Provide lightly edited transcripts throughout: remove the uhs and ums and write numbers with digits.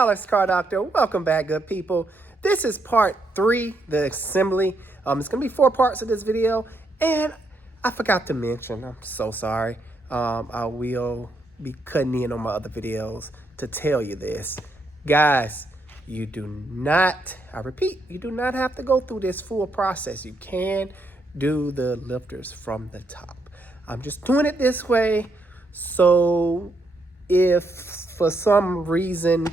Alex Car Doctor. Welcome back, good people. This is part 3, the assembly. It's gonna be 4 parts of this video, and I forgot to mention, I'm so sorry. I will be cutting in on my other videos to tell you this. Guys, you do not, I repeat, you do not have to go through this full process. You can do the lifters from the top. I'm just doing it this way, so if for some reason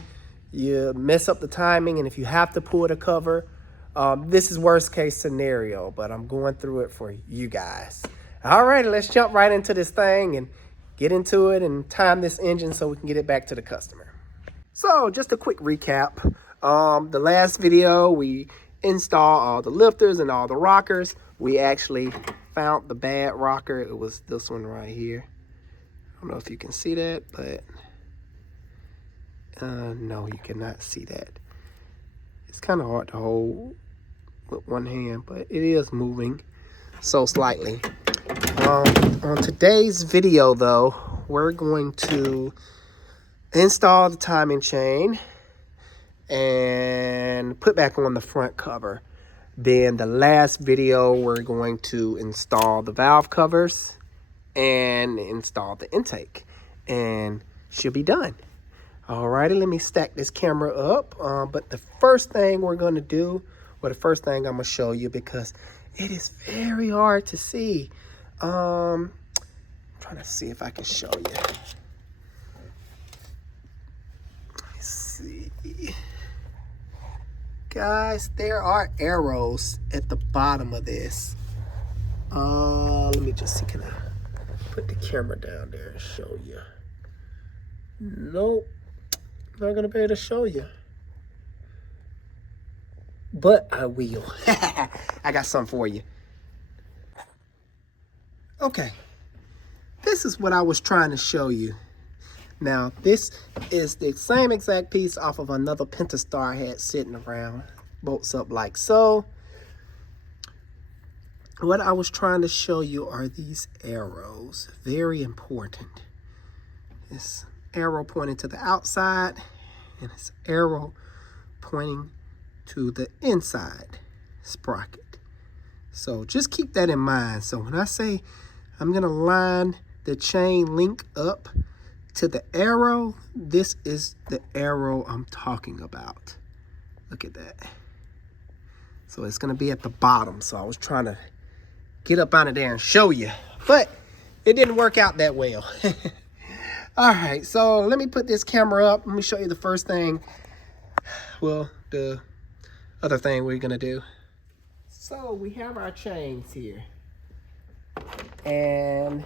you mess up the timing and if you have to pull the cover, this is worst case scenario, but I'm going through it for you guys. All right, let's jump right into this thing and get into it and time this engine so we can get it back to the customer. So just a quick recap. The last video, we installed all the lifters and all the rockers. We actually found the bad rocker. It was this one right here. I don't know if you can see that, but no, you cannot see that. It's kind of hard to hold with one hand, but it is moving so slightly. On today's video, though, we're going to install the timing chain and put back on the front cover. Then the last video, we're going to install the valve covers and install the intake, and she'll be done. Alrighty, let me stack this camera up. But the first thing we're gonna do, or the first thing I'm gonna show you, because it is very hard to see. I'm trying to see if I can show you. Let's see. Guys, there are arrows at the bottom of this. Let me just see, can I put the camera down there and show you? Nope, not gonna be able to show you. But I will. I got something for you. Okay, this is what I was trying to show you. Now, this is the same exact piece off of another Pentastar I had sitting around. Bolts up like so. What I was trying to show you are these arrows. Very important. This arrow pointing to the outside, and this arrow pointing to the inside sprocket. So just keep that in mind. So when I say I'm gonna line the chain link up to the arrow, this is the arrow I'm talking about. Look at that. So it's gonna be at the bottom. So I was trying to get up out of there and show you, but it didn't work out that well. All right, so let me put this camera up. Let me show you the first thing. Well, the other thing we're gonna do. So we have our chains here. And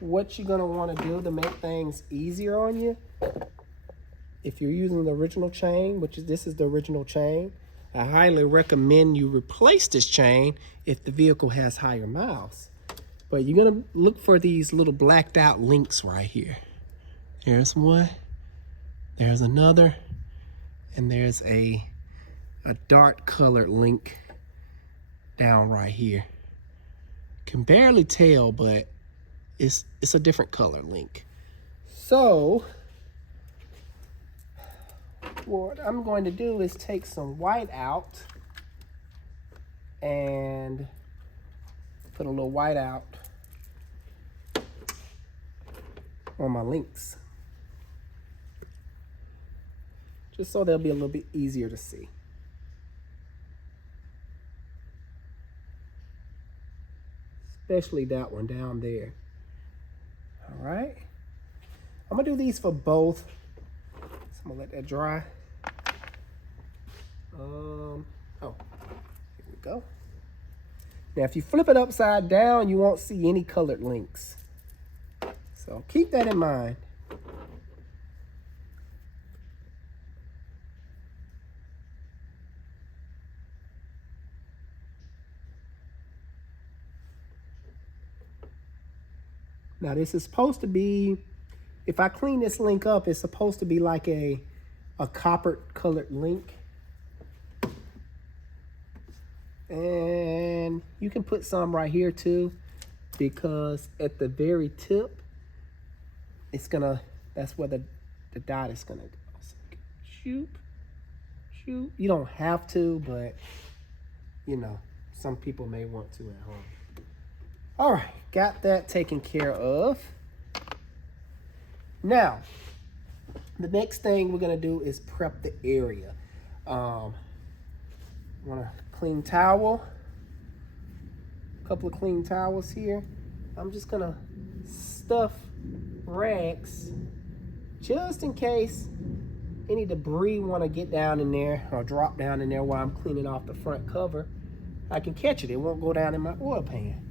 what you're gonna wanna do to make things easier on you, if you're using the original chain, this is the original chain, I highly recommend you replace this chain if the vehicle has higher miles. But you're gonna look for these little blacked out links right here. There's one, there's another, and there's a dark colored link down right here. Can barely tell, but it's a different color link. So what I'm going to do is take some white out and put a little white out on my links, just so they'll be a little bit easier to see. Especially that one down there. All right, I'm gonna do these for both, so I'm gonna let that dry. Oh, here we go. Now, if you flip it upside down, you won't see any colored links. So keep that in mind. Now, this is supposed to be, if I clean this link up, it's supposed to be like a copper colored link. And you can put some right here too, because at the very tip, it's gonna, that's where the dot is gonna go. So shoot. You don't have to, but you know, some people may want to at home. All right, got that taken care of. Now, the next thing we're gonna do is prep the area. Want a clean towel, a couple of clean towels here. I'm just gonna stuff rags just in case any debris want to get down in there or drop down in there while I'm cleaning off the front cover. I can catch it. It won't go down in my oil pan.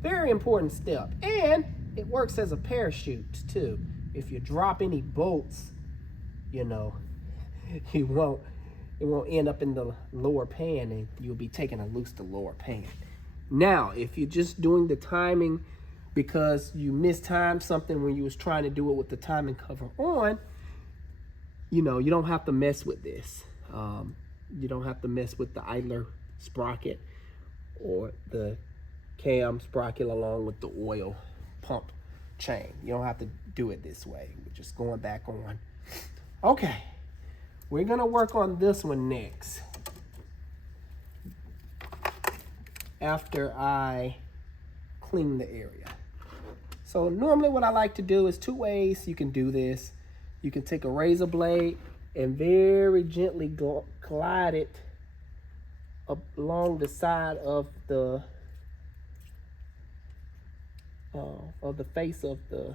Very important step. And it works as a parachute too. If you drop any bolts, you know, it won't end up in the lower pan and you'll be taking a loose the lower pan. Now, if you're just doing the timing because you mistimed something when you was trying to do it with the timing cover on, you know, you don't have to mess with this. You don't have to mess with the idler sprocket or the cam sprocket along with the oil pump chain. You don't have to do it this way. We're just going back on. Okay, we're gonna work on this one next. After I clean the area. So normally what I like to do is two ways you can do this. You can take a razor blade and very gently glide it up along the side of the face of the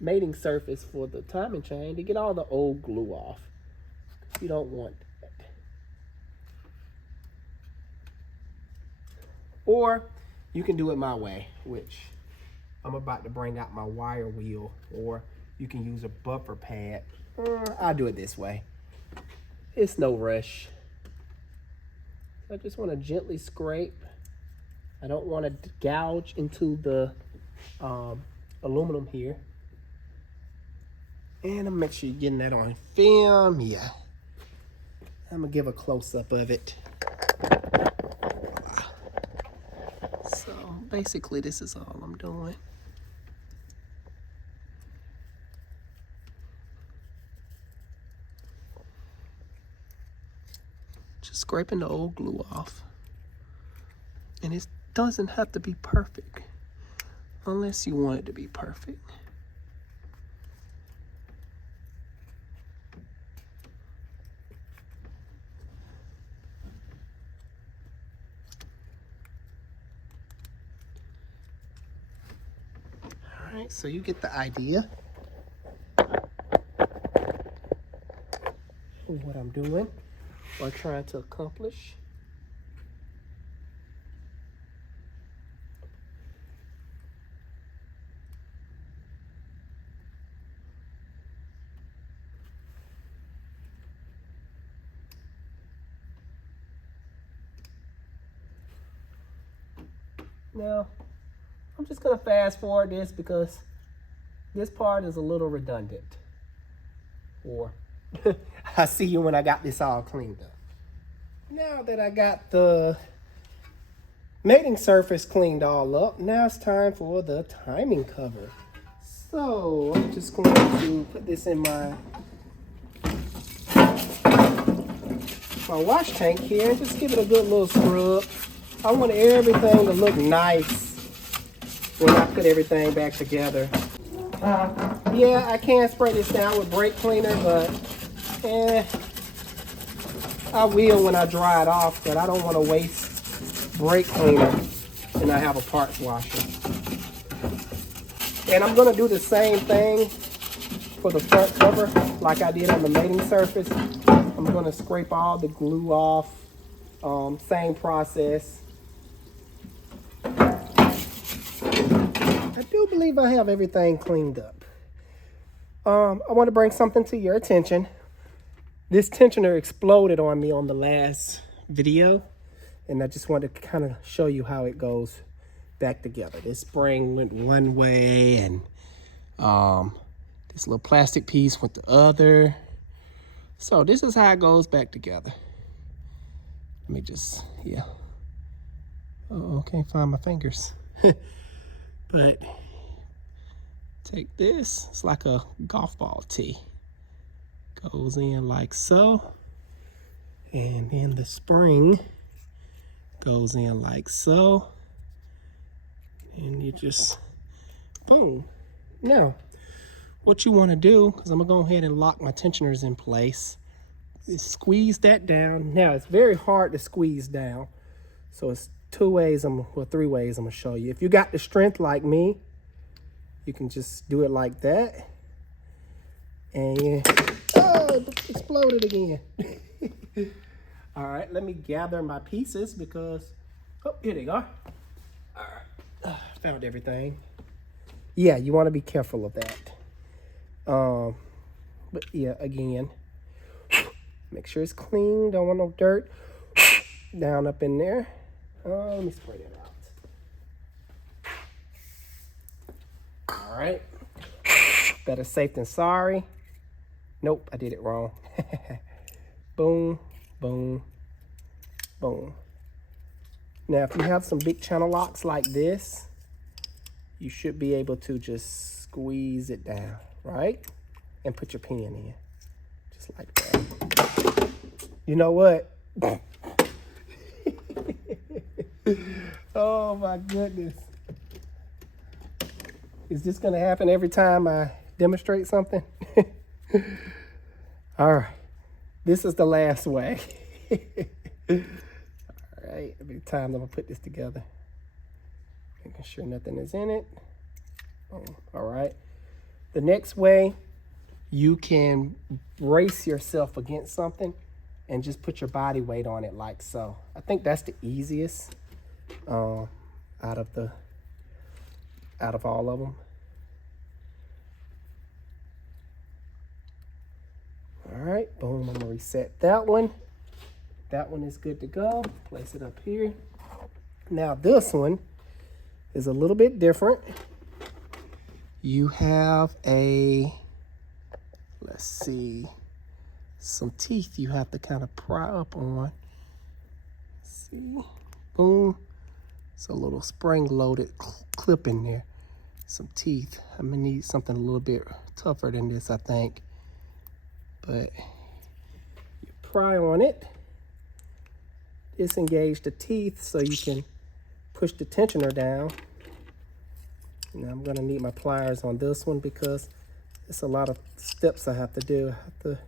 mating surface for the timing chain to get all the old glue off. You don't want that. Or you can do it my way, which I'm about to bring out my wire wheel, or you can use a buffer pad. I'll do it this way. It's no rush. I just want to gently scrape. I don't want to gouge into the aluminum here. And I'll make sure you're getting that on film. Yeah. I'm going to give a close-up of it. So basically this is all I'm doing. Just scraping the old glue off. And it doesn't have to be perfect unless you want it to be perfect. All right, so you get the idea of what I'm doing or trying to accomplish. Now, I'm just gonna fast forward this because this part is a little redundant. Or I'll see you when I got this all cleaned up. Now that I got the mating surface cleaned all up, now it's time for the timing cover. So I'm just going to put this in my wash tank here and just give it a good little scrub. I want everything to look nice when I put everything back together. Yeah, I can spray this down with brake cleaner, but I will when I dry it off, but I don't want to waste brake cleaner and I have a parts washer. And I'm going to do the same thing for the front cover like I did on the mating surface. I'm going to scrape all the glue off, same process. I do believe I have everything cleaned up. I want to bring something to your attention. This tensioner exploded on me on the last video, and I just wanted to kind of show you how it goes back together. This spring went one way, and this little plastic piece went the other. So this is how it goes back together. Let me just, yeah. Oh, can't find my fingers. But take this, it's like a golf ball tee. Goes in like so. And then the spring goes in like so. And you just, boom. Now, what you want to do, because I'm going to go ahead and lock my tensioners in place, is squeeze that down. Now, it's very hard to squeeze down. So it's three ways I'm going to show you. If you got the strength like me, you can just do it like that. And, oh, it exploded again. All right, let me gather my pieces because, oh, here they are. All right, found everything. Yeah, you want to be careful of that. But yeah, again, make sure it's clean. Don't want no dirt down up in there. Let me spray that out. All right, better safe than sorry. Nope, I did it wrong. Boom, boom, boom. Now, if you have some big channel locks like this, you should be able to just squeeze it down, right? And put your pin in, just like that. You know what? Oh my goodness. Is this gonna happen every time I demonstrate something? All right, this is the last way. All right, every time I'm gonna put this together, making sure nothing is in it. Oh, all right, the next way, you can brace yourself against something and just put your body weight on it like so. I think that's the easiest out of all of them. All right, boom, I'm gonna reset that one. That one is good to go. Place it up here. Now this one is a little bit different. You have let's see, some teeth you have to kind of pry up on. See, boom. It's a little spring-loaded clip in there. Some teeth. I'm gonna need something a little bit tougher than this, I think. But you pry on it, disengage the teeth so you can push the tensioner down. Now I'm gonna need my pliers on this one because it's a lot of steps I have to do. I have to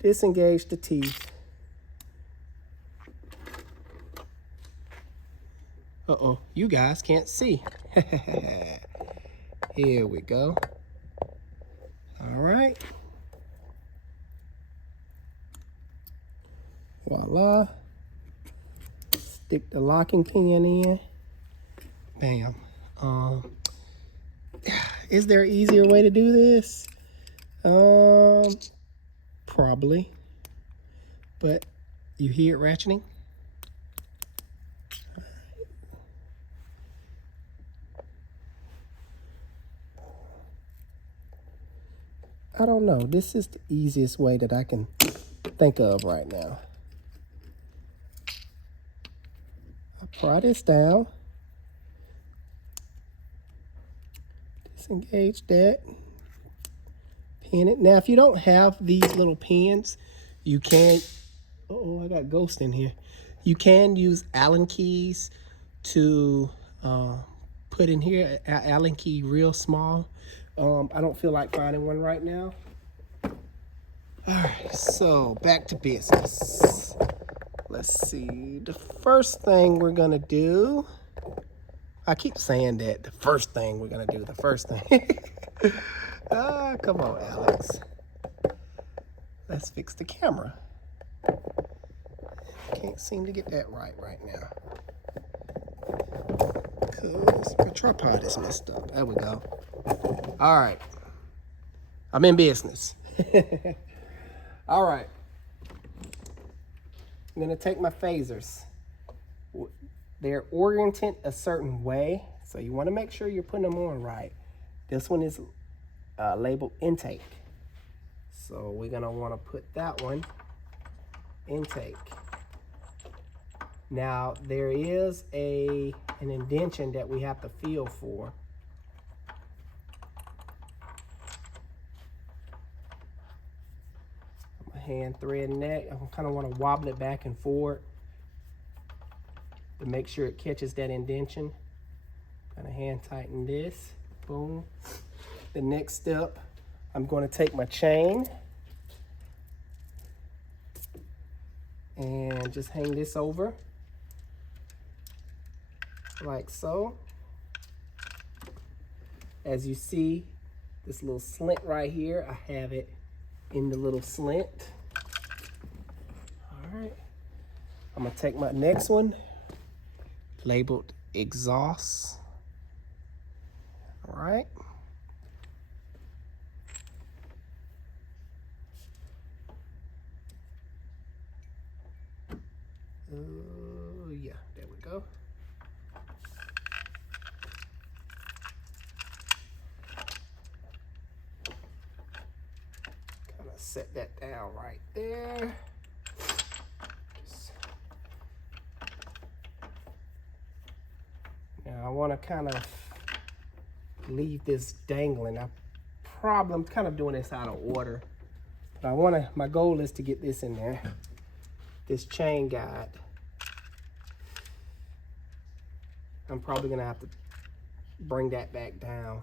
disengage the teeth. Uh-oh, you guys can't see. Here we go. All right. Voila. Stick the locking pin in. Bam. Is there an easier way to do this? Probably. But you hear it ratcheting? I don't know. This is the easiest way that I can think of right now. I'll pry this down. Disengage that. Pin it. Now, if you don't have these little pins, you can... Uh-oh, I got ghost in here. You can use Allen keys to put in here. Allen key real small. I don't feel like finding one right now. All right, so back to business. Let's see. The first thing we're gonna do, I keep saying that, the first thing we're gonna do, the first thing. Ah, come on, Alex. Let's fix the camera. Can't seem to get that right now. Because my tripod is messed up. There we go. All right. I'm in business. All right. I'm gonna take my phasers. They're oriented a certain way, so you wanna make sure you're putting them on right. This one is labeled intake. So we're gonna wanna put that one, intake. Now there is an indentation that we have to feel for. hand threading that. I kind of want to wobble it back and forward to make sure it catches that indentation. Kind of hand tighten this. Boom. The next step, I'm going to take my chain and just hang this over like so. As you see, this little slit right here, I have it in the little slit. All right, I'm gonna take my next one, labeled exhaust. All right. Yeah, there we go. Kind of set that down right there. Now I want to kind of leave this dangling. I'm kind of doing this out of order, but my goal is to get this in there. This chain guide. I'm probably gonna have to bring that back down.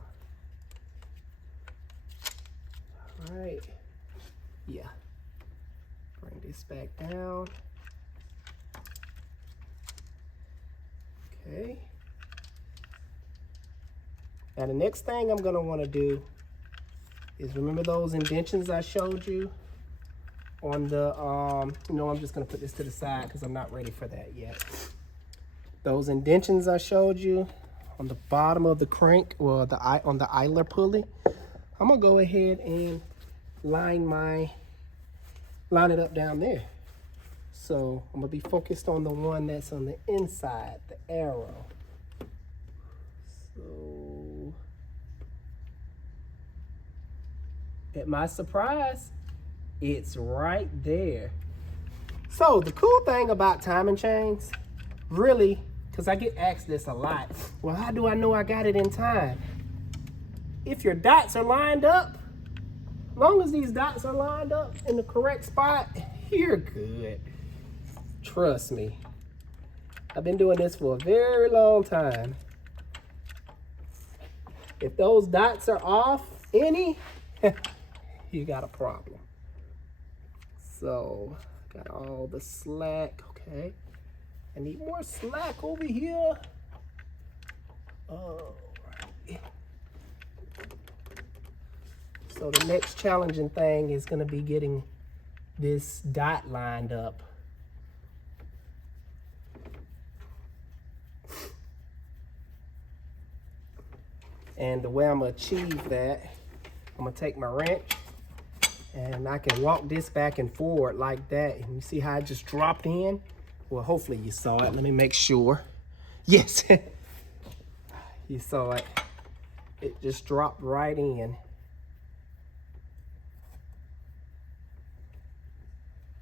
All right, yeah. Bring this back down. Okay. Now the next thing I'm gonna wanna do is, remember those indentions I showed you on the, I'm just gonna put this to the side because I'm not ready for that yet. Those indentions I showed you on the bottom of the crank, well, on the idler pulley, I'm gonna go ahead and line it up down there. So I'm gonna be focused on the one that's on the inside, the arrow. So, at my surprise, it's right there. So the cool thing about timing chains, really, because I get asked this a lot, well, how do I know I got it in time? If your dots are lined up, as long as these dots are lined up in the correct spot, you're good. Trust me. I've been doing this for a very long time. If those dots are off any, you got a problem. So, got all the slack, okay. I need more slack over here. All right. So the next challenging thing is gonna be getting this dot lined up. And the way I'm gonna achieve that, I'm gonna take my wrench and I can walk this back and forward like that. And you see how I just dropped in? Well, hopefully you saw it. Let me make sure. Yes, you saw it. It just dropped right in.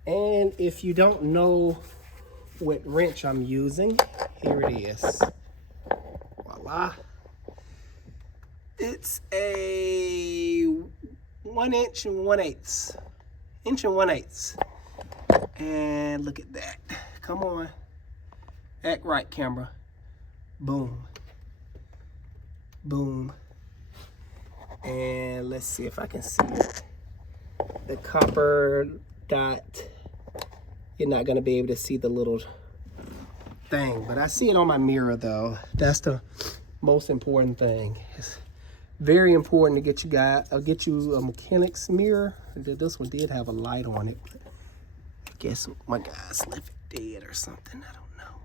And if you don't know what wrench I'm using, here it is. Voila. It's a 1 inch and 1/8. Inch and 1/8. And look at that. Come on. Act right, camera. Boom. Boom. And let's see if I can see it. The copper dot. You're not going to be able to see the little thing, but I see it on my mirror though. That's the most important thing. It's very important to get you guys. I'll get you a mechanic's mirror. This one did have a light on it, but I guess my guys left it dead or something. I don't know.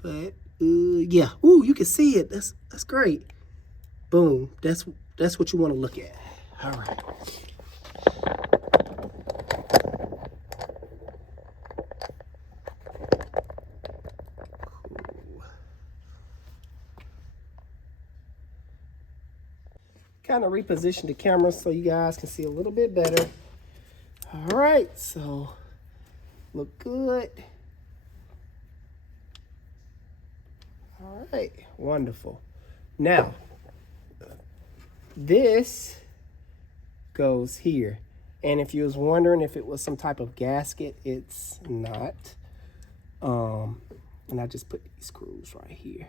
But yeah. Ooh, you can see it. That's great. Boom. That's what you want to look at. All right. Kind of reposition the camera so you guys can see a little bit better. All right, so look good. All right, wonderful. Now, this goes here. And if you was wondering if it was some type of gasket, it's not. And I just put these screws right here.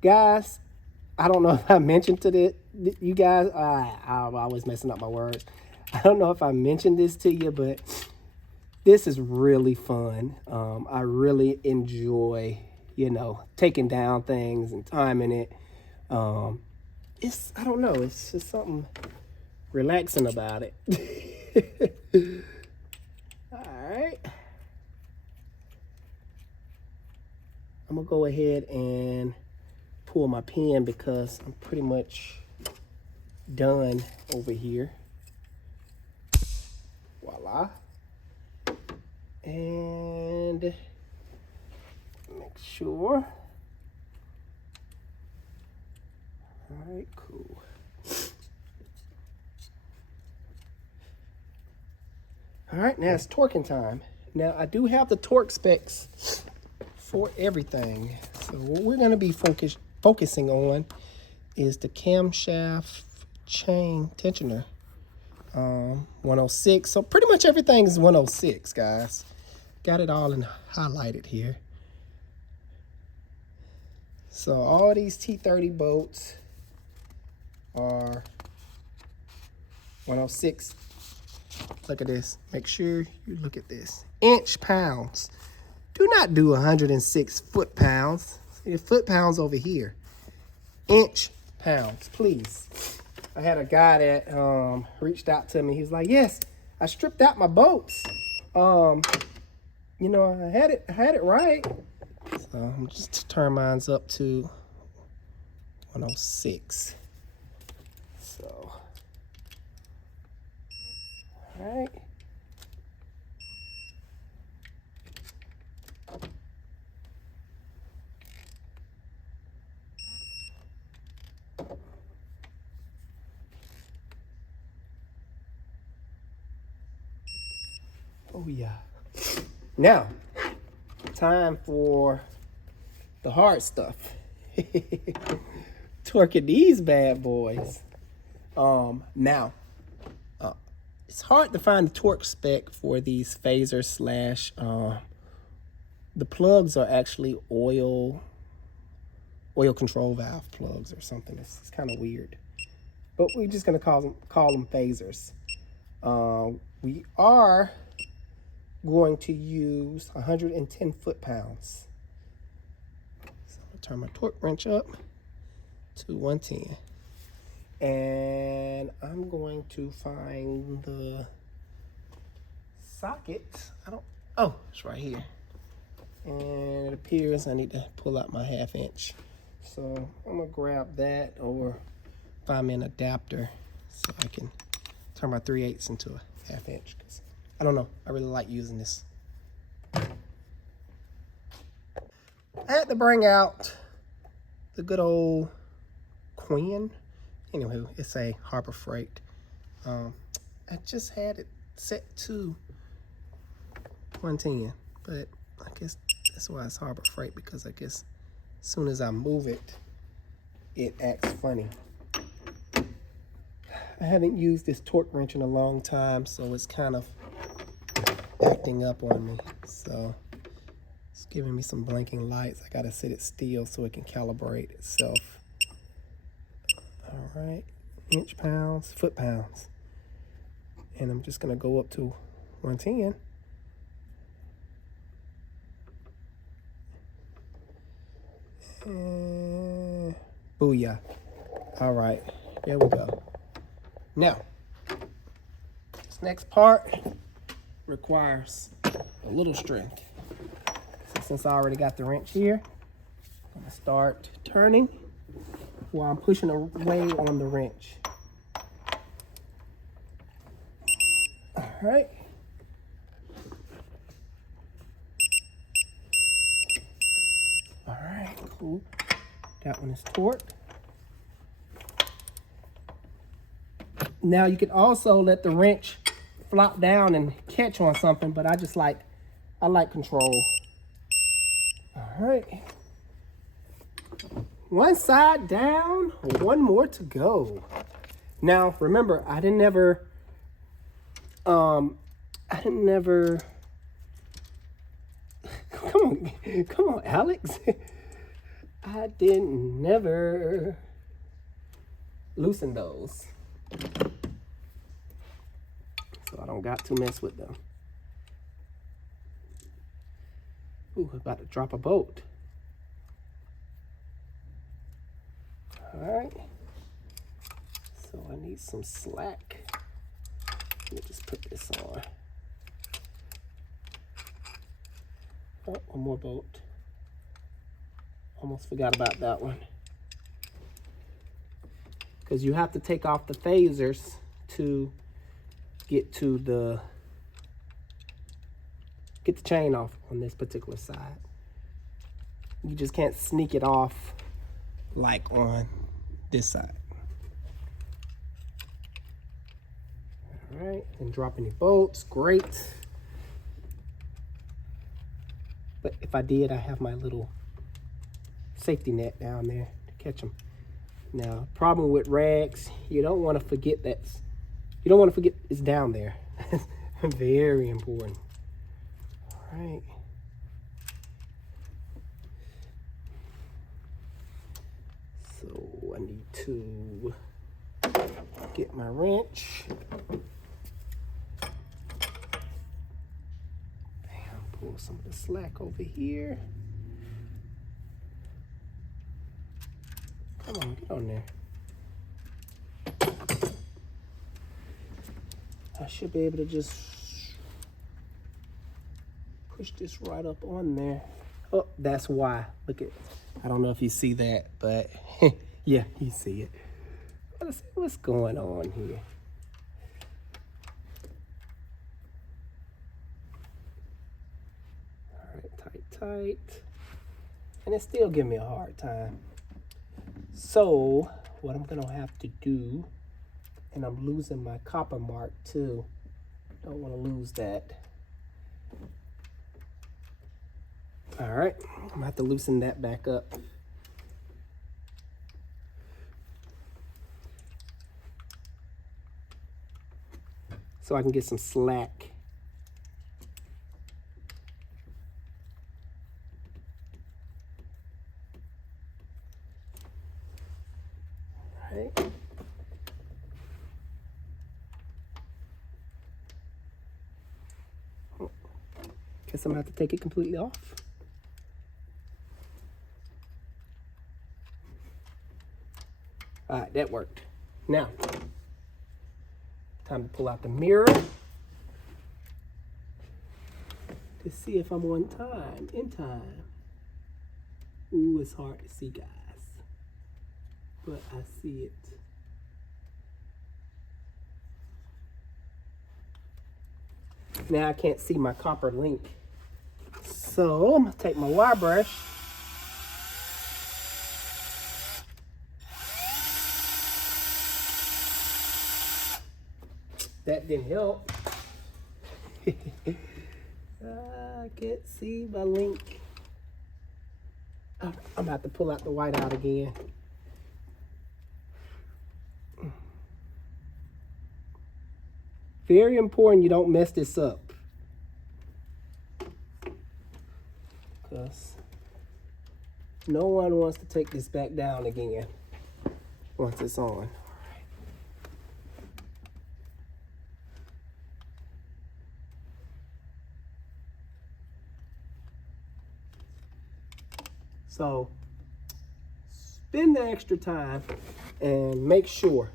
Guys, I don't know if I mentioned to you guys, I'm always messing up my words. I don't know if I mentioned this to you, but this is really fun. I really enjoy, you know, taking down things and timing it. I don't know, it's just something relaxing about it. All right. I'm gonna go ahead and pull my pin because I'm pretty much done over here. Voila. And make sure. All right, cool. All right, now it's torquing time. Now I do have the torque specs for everything. So what we're gonna be focusing on is the camshaft chain tensioner. 106. So pretty much everything is 106, guys. Got it all highlighted here. So all these T30 bolts are 106. Look at this. Make sure you look at this. Inch pounds. Do not do 106 foot pounds. See the foot pounds over here. Inch pounds, please. I had a guy that reached out to me. He was like, yes, I stripped out my bolts. You know, I had it right. So I'm just turn mine up to 106. So, all right. Oh yeah. Now, time for the hard stuff. Torquing these bad boys. Now, it's hard to find the torque spec for these phaser slash. The plugs are actually oil control valve plugs or something. It's kind of weird, but we're just gonna call them phasers. We are going to use 110 foot-pounds. So I'm gonna turn my torque wrench up to 110. And I'm going to find the socket. Oh, it's right here. And it appears I need to pull out my 1/2 inch. So I'm gonna grab that or find me an adapter so I can turn my 3/8 into a 1/2 inch. I don't know, I really like using this. I had to bring out the good old Quinn. Anywho, it's a Harbor Freight. I just had it set to 110, but I guess that's why it's Harbor Freight, because I guess as soon as I move it, it acts funny. I haven't used this torque wrench in a long time, so it's kind of acting up on me. So it's giving me some blinking lights. I gotta sit it still so it can calibrate itself. All right, inch pounds, foot pounds. And I'm just gonna go up to 110. And booyah. All right, there we go. Now, this next part requires a little strength. So since I already got the wrench here, I'm gonna start turning while I'm pushing away on the wrench. All right. All right, cool. That one is torqued. Now you can also let the wrench flop down and catch on something, but I like control. All right. One side down, one more to go. Now, remember, I didn't never, come on, Alex. I didn't never loosen those. So I don't got to mess with them. Ooh, about to drop a bolt. All right. So I need some slack. Let me just put this on. Oh, one more bolt. Almost forgot about that one. Because you have to take off the phasers to get the chain off on this particular side. You just can't sneak it off like on this side. All right, and drop any bolts, great. But if I did, I have my little safety net down there to catch them. Now, problem with rags, you don't want to forget it's down there. Very important. All right. So I need to get my wrench. Pull some of the slack over here. Come on, get on there. I should be able to just push this right up on there. Oh, that's why. Look at, I don't know if you see that, but yeah, you see it. Let's see what's going on here. Tight, and it's still giving me a hard time. So what I'm gonna have to do, and I'm losing my copper mark too, don't want to lose that. All right, I'm gonna have to loosen that back up. So I can get some slack. Right. Guess I'm gonna have to take it completely off. All right, that worked. Now, time to pull out the mirror to see if I'm on time, in time. Ooh, it's hard to see, guys. But I see it. Now I can't see my copper link. So I'm gonna take my wire brush. That didn't help. I can't see my link. I'm about to pull out the white out again. Very important you don't mess this up, because no one wants to take this back down again once it's on. So spend the extra time and make sure.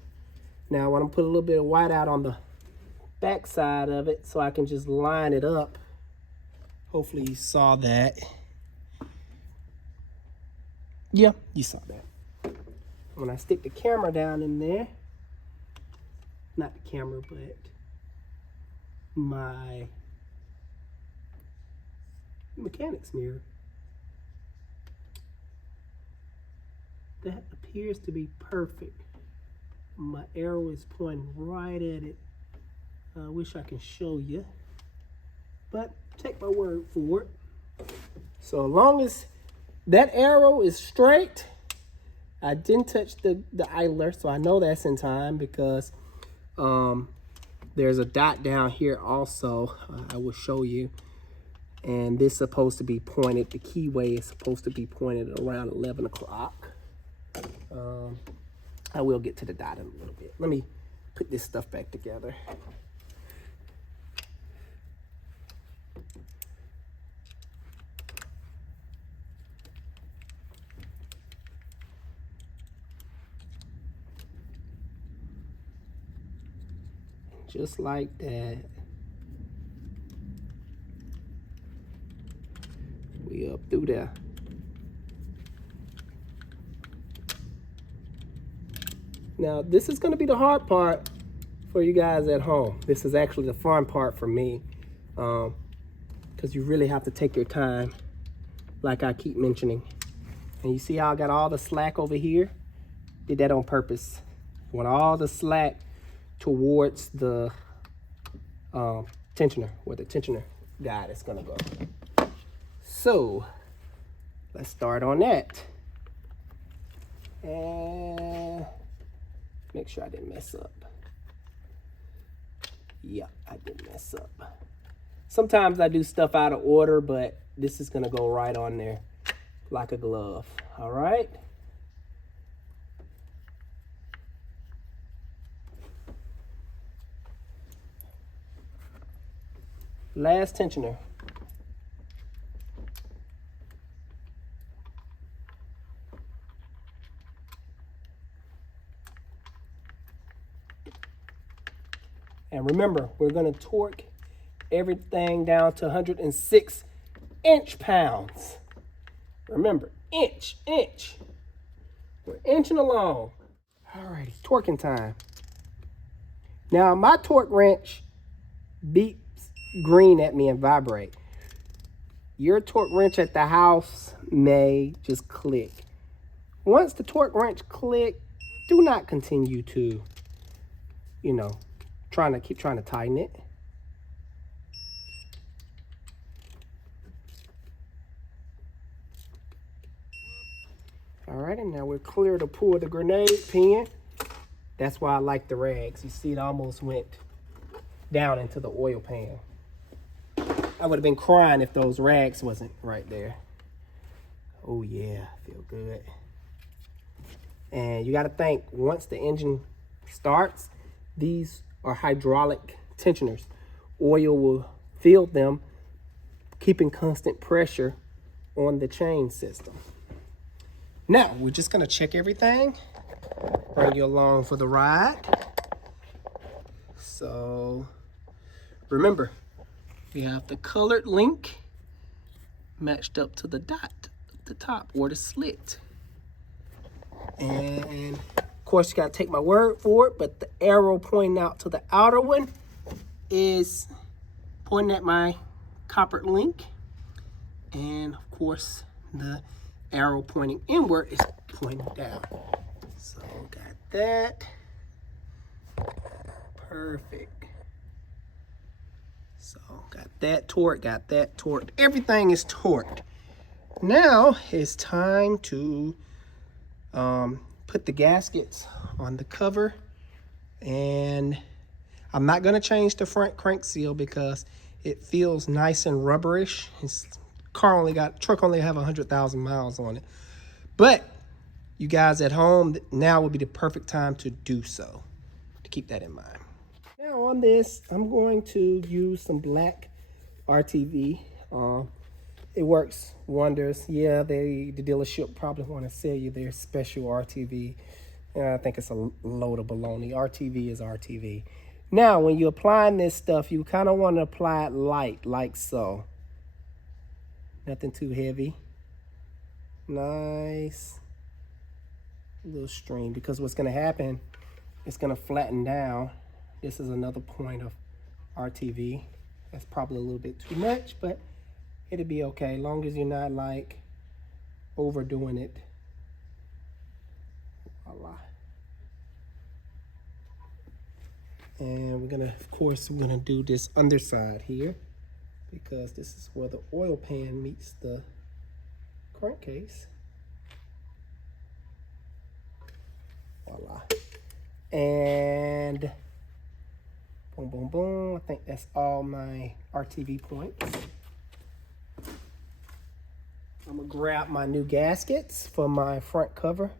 Now I want to put a little bit of white out on the back side of it so I can just line it up. Hopefully you saw that. Yeah, you saw that. When I stick the camera down in there, not the camera, but my mechanic's mirror, that appears to be perfect. My arrow is pointing right at it. I wish I can show you, but take my word for it. So as long as that arrow is straight, I didn't touch the idler, so I know that's in time because there's a dot down here also. I will show you. And this is supposed to be pointed, the keyway is supposed to be pointed around 11 o'clock. I will get to the dot in a little bit. Let me put this stuff back together. Just like that. We up through there. Now, this is going to be the hard part for you guys at home. This is actually the fun part for me, because you really have to take your time, like I keep mentioning. And you see how I got all the slack over here? Did that on purpose. I want all the slack towards the tensioner, where the tensioner guide is going to go. So, let's start on that. And make sure I didn't mess up. Yeah, I didn't mess up. Sometimes I do stuff out of order, but this is gonna go right on there like a glove. All right. Last tensioner. And remember, we're going to torque everything down to 106 inch-pounds. Remember, inch. We're inching along. Alrighty, torquing time. Now, my torque wrench beeps green at me and vibrate. Your torque wrench at the house may just click. Once the torque wrench click, do not continue to, keep trying to tighten it. All right, and now we're clear to pull the grenade pin. That's why I like the rags. You see, it almost went down into the oil pan. I would have been crying if those rags wasn't right there. Oh yeah, feel good. And you got to think, once the engine starts, these are hydraulic tensioners. Oil will fill them, keeping constant pressure on the chain system. Now, we're just going to check everything, bring you along for the ride. So, remember, we have the colored link matched up to the dot at the top, or the slit. And of course, you got to take my word for it, but the arrow pointing out to the outer one is pointing at my copper link. And of course, the arrow pointing inward is pointing down. So got that. Perfect. So got that torqued. Everything is torqued. Now it's time to put the gaskets on the cover, and I'm not going to change the front crank seal because it feels nice and rubberish. Truck only have 100,000 miles on it, but you guys at home, now would be the perfect time to do so, to keep that in mind. Now on this, I'm going to use some black RTV. It works wonders. Yeah, the dealership probably want to sell you their special RTV. I think it's a load of baloney. RTV is RTV. Now, when you're applying this stuff, you kind of want to apply it light, like so. Nothing too heavy. Nice little stream, because what's going to happen, it's going to flatten down. This is another point of RTV. That's probably a little bit too much, but it'll be okay, as long as you're not like overdoing it. Voila. And we're gonna, of course, we're gonna do this underside here, because this is where the oil pan meets the crankcase. Voila. And boom, boom, boom. I think that's all my RTV points. I'm gonna grab my new gaskets for my front cover.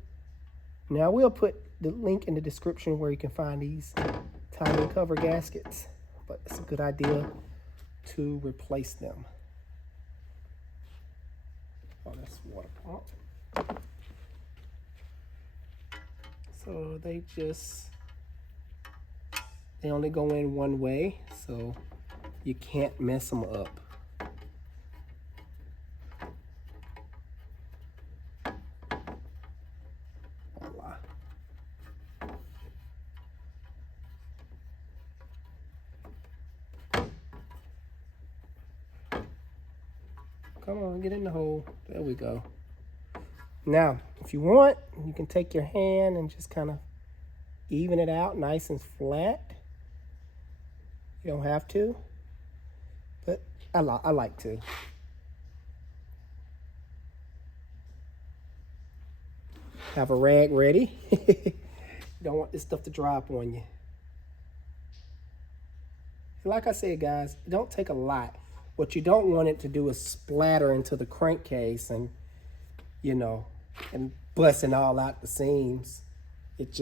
Now we'll put the link in the description where you can find these timing cover gaskets, but it's a good idea to replace them. Oh, that's water pump. So they only go in one way, so you can't mess them up. Voila. Come on, get in the hole. There we go. Now, if you want, you can take your hand and just kind of even it out nice and flat. You don't have to, but I like to. Have a rag ready. You don't want this stuff to dry up on you. Like I said, guys, it don't take a lot. What you don't want it to do is splatter into the crankcase and, you know, and busting all out the seams. It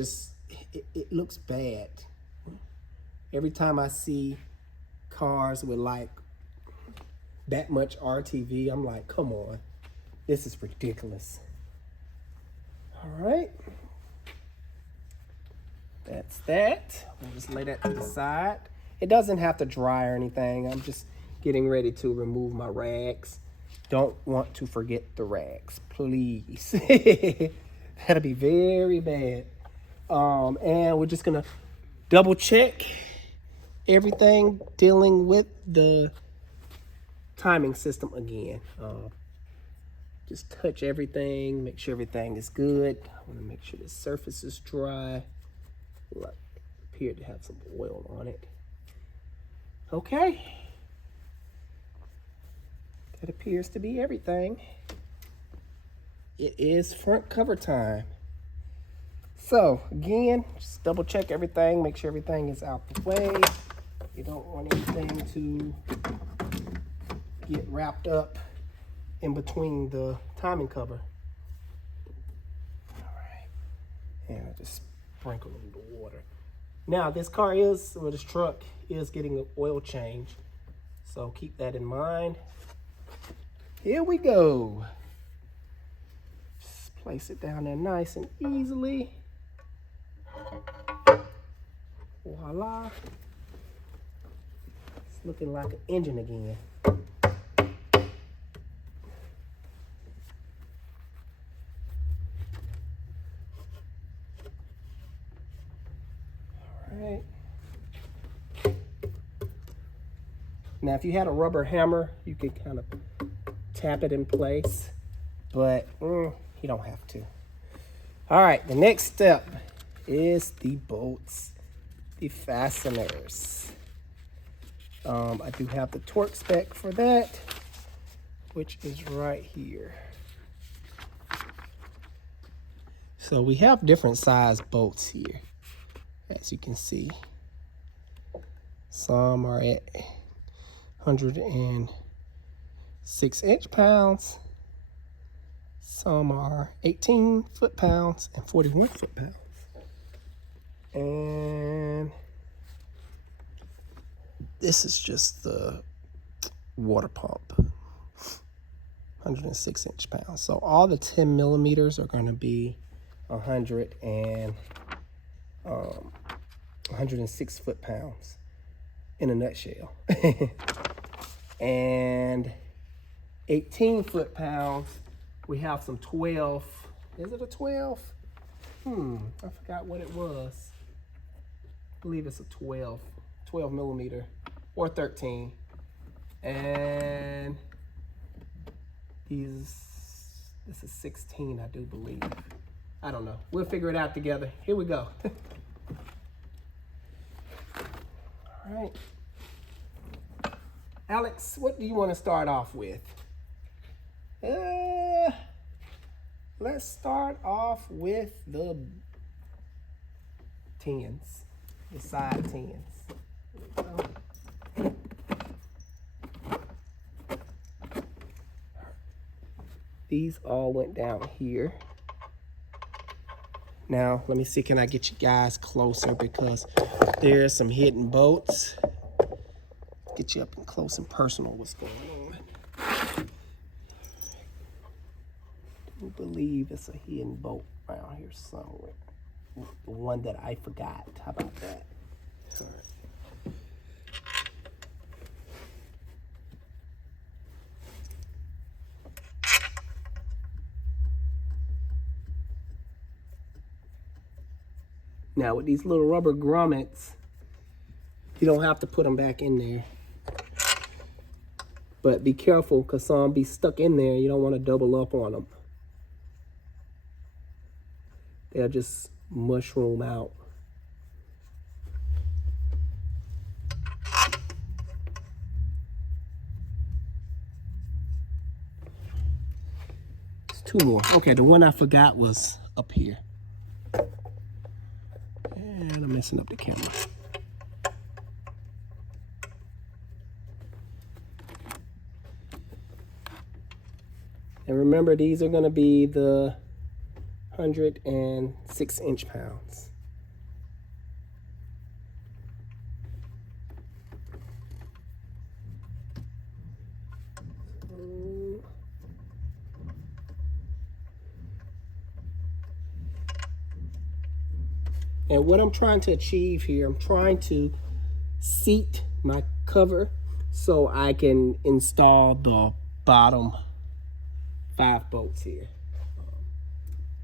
looks bad. Every time I see cars with like that much RTV, I'm like, come on, this is ridiculous. All right, that's that. We'll just lay that to the side. It doesn't have to dry or anything. I'm just getting ready to remove my rags. Don't want to forget the rags, please. That'll be very bad. And we're just gonna double check everything dealing with the timing system again. Just touch everything, make sure everything is good. I want to make sure the surface is dry. Like, appeared to have some oil on it. Okay. That appears to be everything. It is front cover time. So again, just double check everything, make sure everything is out the way. You don't want anything to get wrapped up in between the timing cover. All right, and I just sprinkle a little water. Now this truck is getting an oil change, so keep that in mind. Here we go. Just place it down there nice and easily. Voila. It's looking like an engine again. All right. Now, if you had a rubber hammer, you could kind of tap it in place, but you don't have to. All right, the next step is the bolts, the fasteners. I do have the torque spec for that, which is right here. So we have different size bolts here, as you can see. Some are at 106 inch-pounds. Some are 18 foot-pounds and 41 foot-pounds. And this is just the water pump, 106 inch-pounds. So all the 10 millimeters are going to be 106 foot-pounds in a nutshell. And 18 foot-pounds, we have some 12. Is it a 12? I forgot what it was. I believe it's a 12 millimeter or 13. And this is 16, I do believe. I don't know. We'll figure it out together. Here we go. All right. Alex, what do you want to start off with? Let's start off with the tins, the side tins. There we go. These all went down here. Now, let me see, can I get you guys closer because there's some hidden bolts. Get you up and close and personal what's going on. I believe it's a hidden bolt around here somewhere. The one that I forgot. How about that? All right. Now with these little rubber grommets, you don't have to put them back in there. But be careful because some be stuck in there. You don't want to double up on them. They'll just mushroom out. It's two more. Okay, the one I forgot was up here. And I'm messing up the camera. And remember, these are going to be the 106 inch-pounds. And what I'm trying to achieve here, I'm trying to seat my cover so I can install the bottom 5 bolts here.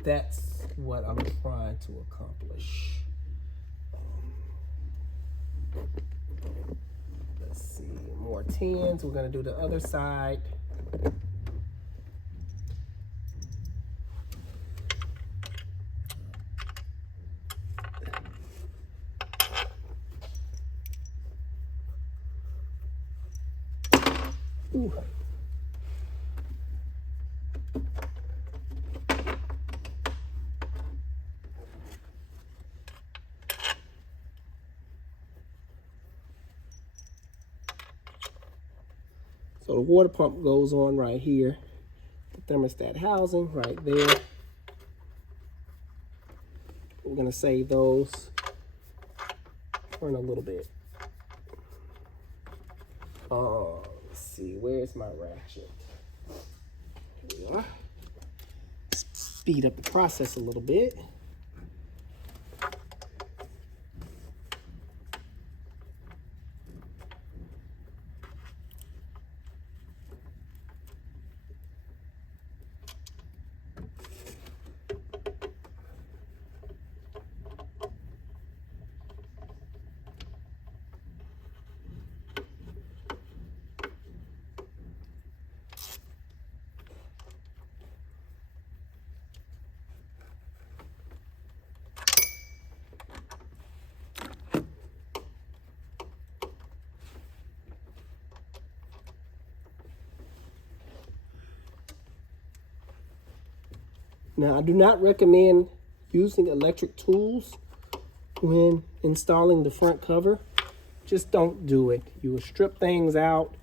That's what I'm trying to accomplish. Let's see, more 10s. We're going to do the other side. Ooh. So the water pump goes on right here. The thermostat housing right there. We're gonna save those for in a little bit. Let's see, where's my ratchet? Here we are. Speed up the process a little bit. Now, I do not recommend using electric tools when installing the front cover. Just don't do it. You will strip things out.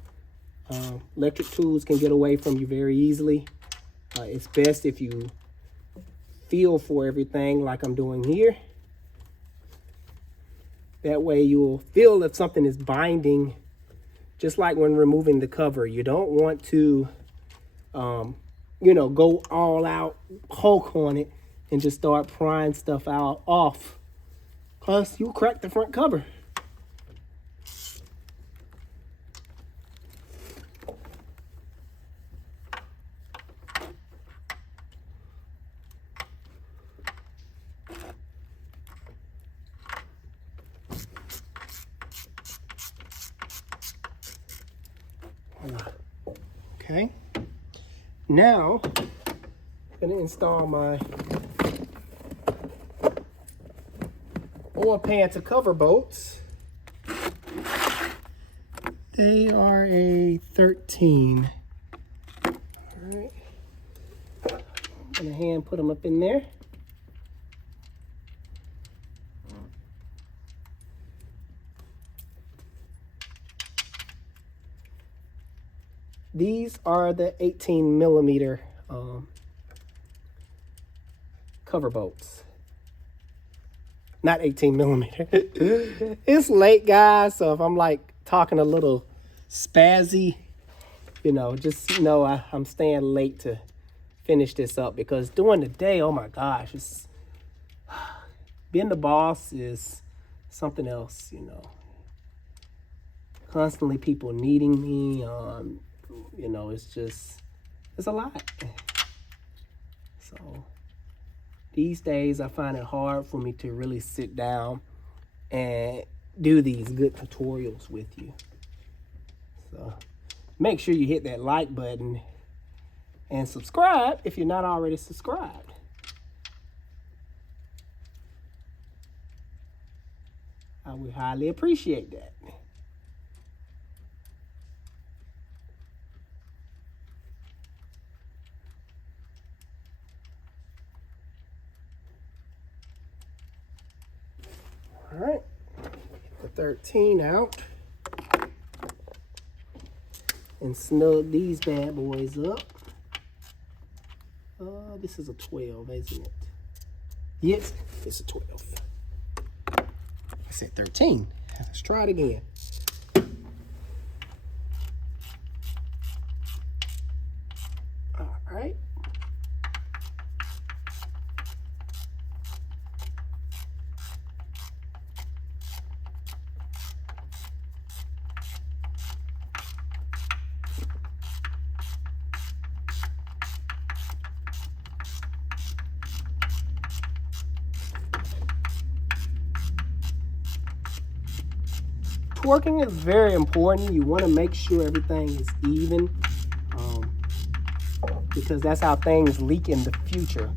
Electric tools can get away from you very easily. It's best if you feel for everything like I'm doing here. That way you'll feel if something is binding, just like when removing the cover. You don't want to you know, go all out Hulk on it and just start prying stuff out off. Plus, you'll crack the front cover. Okay. Now, I'm going to install my oil pan to cover bolts. They are a 13. All right. I'm going to hand put them up in there. These are the 18 millimeter cover bolts. Not 18 millimeter. It's late, guys, so if I'm like talking a little spazzy, you know, just know I'm staying late to finish this up, because during the day, oh my gosh, it's being the boss is something else, you know. Constantly people needing me, you know, it's a lot. So these days I find it hard for me to really sit down and do these good tutorials with you. So make sure you hit that like button and subscribe if you're not already subscribed. I would highly appreciate that. All right, get the 13 out and snug these bad boys up. This is a 12, isn't it? Yes, it's a 12. I said 13. Let's try it again. All right. Torquing is very important. You want to make sure everything is even, because that's how things leak in the future.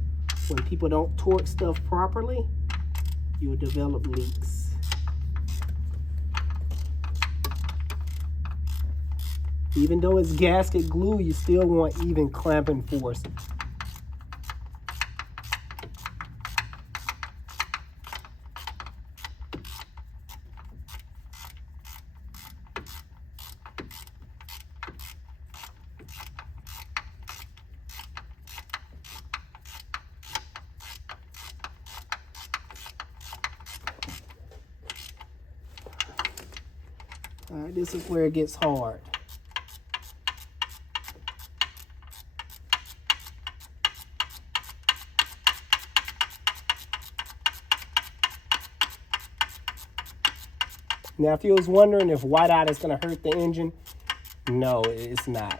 When people don't torque stuff properly, you'll develop leaks. Even though it's gasket glue, you still want even clamping force. All right, this is where it gets hard. Now, if you was wondering if whiteout is going to hurt the engine, no, it's not.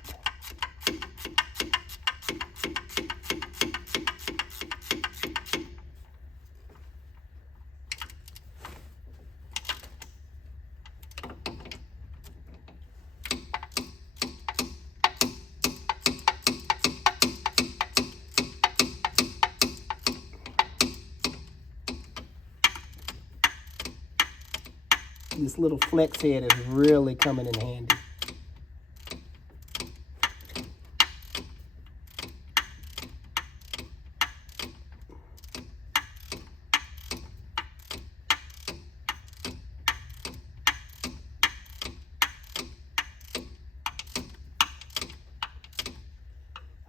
This little flex head is really coming in handy.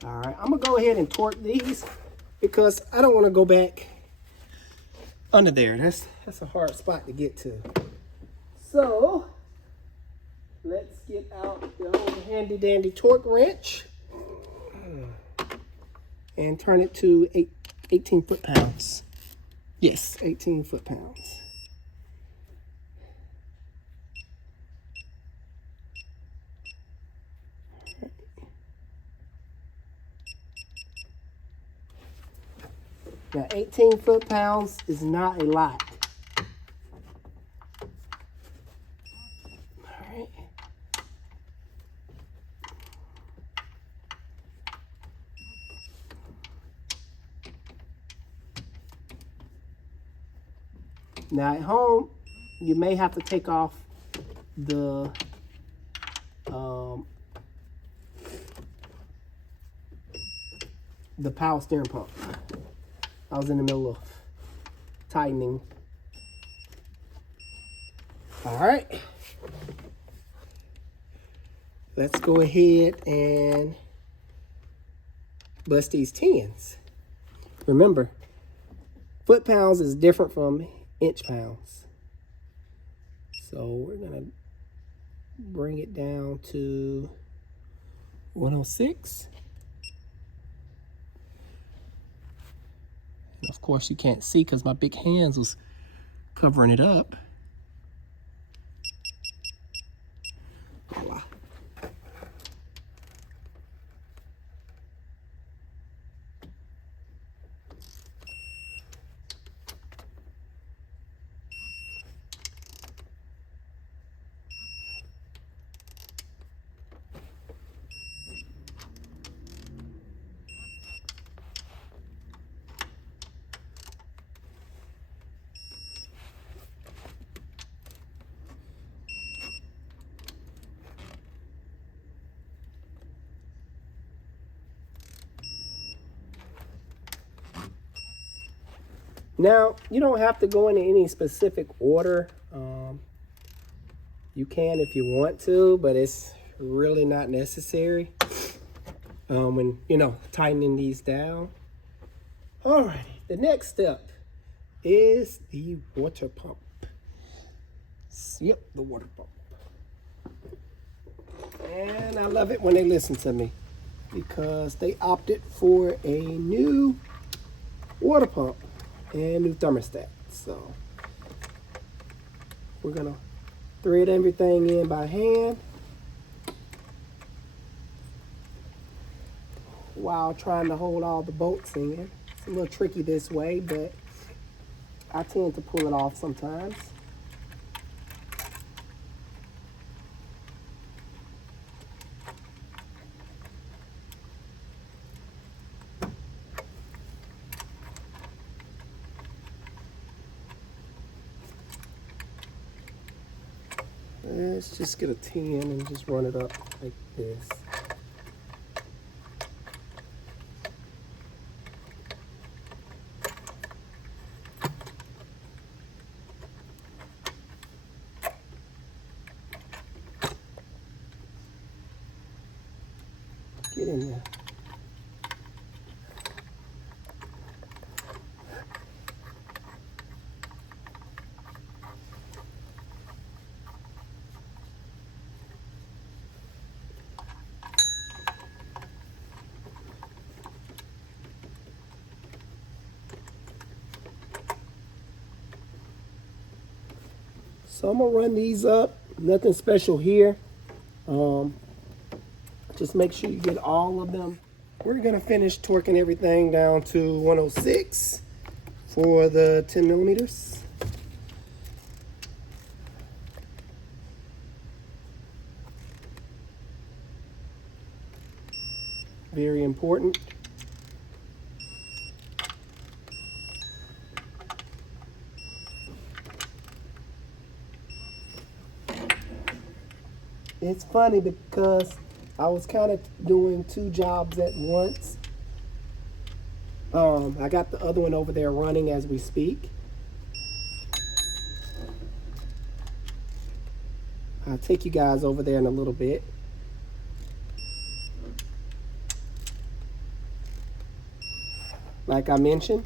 All right, I'm gonna go ahead and torque these because I don't want to go back under there. That's a hard spot to get to. So let's get out the old handy dandy torque wrench and turn it to 18 foot-pounds. Yes, 18 foot-pounds. Now 18 foot-pounds is not a lot. Now at home, you may have to take off the power steering pump. I was in the middle of tightening. All right. let's go ahead and bust these 10s. Remember, foot pounds is different from inch pounds. So we're gonna bring it down to 106. And of course you can't see because my big hands was covering it up. Voila. Now, you don't have to go into any specific order. You can if you want to, but it's really not necessary when, you know, tightening these down. Alrighty, the next step is the water pump. Yep, the water pump. And I love it when they listen to me because they opted for a new water pump and new thermostat. So we're gonna thread everything in by hand while trying to hold all the bolts in. It's a little tricky this way, but I tend to pull it off sometimes. Let's just get a 10 and just run it up like this. Get in there. So I'm gonna run these up, nothing special here. Just make sure you get all of them. We're gonna finish torquing everything down to 106 for the 10 millimeters. Very important. It's funny because I was kind of doing two jobs at once. I got the other one over there running as we speak. I'll take you guys over there in a little bit. Like I mentioned,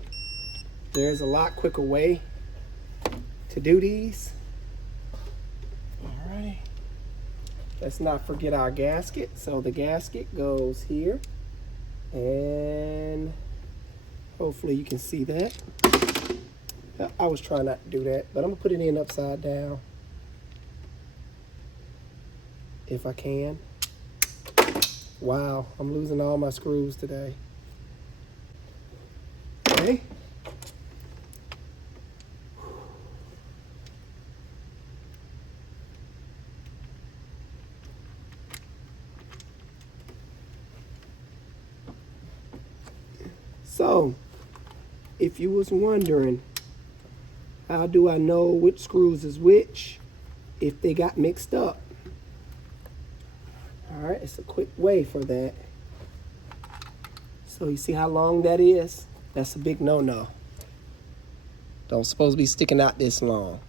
there's a lot quicker way to do these. Alrighty. Let's not forget our gasket. So the gasket goes here, and hopefully you can see that. I was trying not to do that, but I'm gonna put it in upside down if I can. Wow, I'm losing all my screws today. Okay. So, if you was wondering, how do I know which screws is which if they got mixed up? All right, it's a quick way for that. So you see how long that is? That's a big no-no. Don't supposed to be sticking out this long.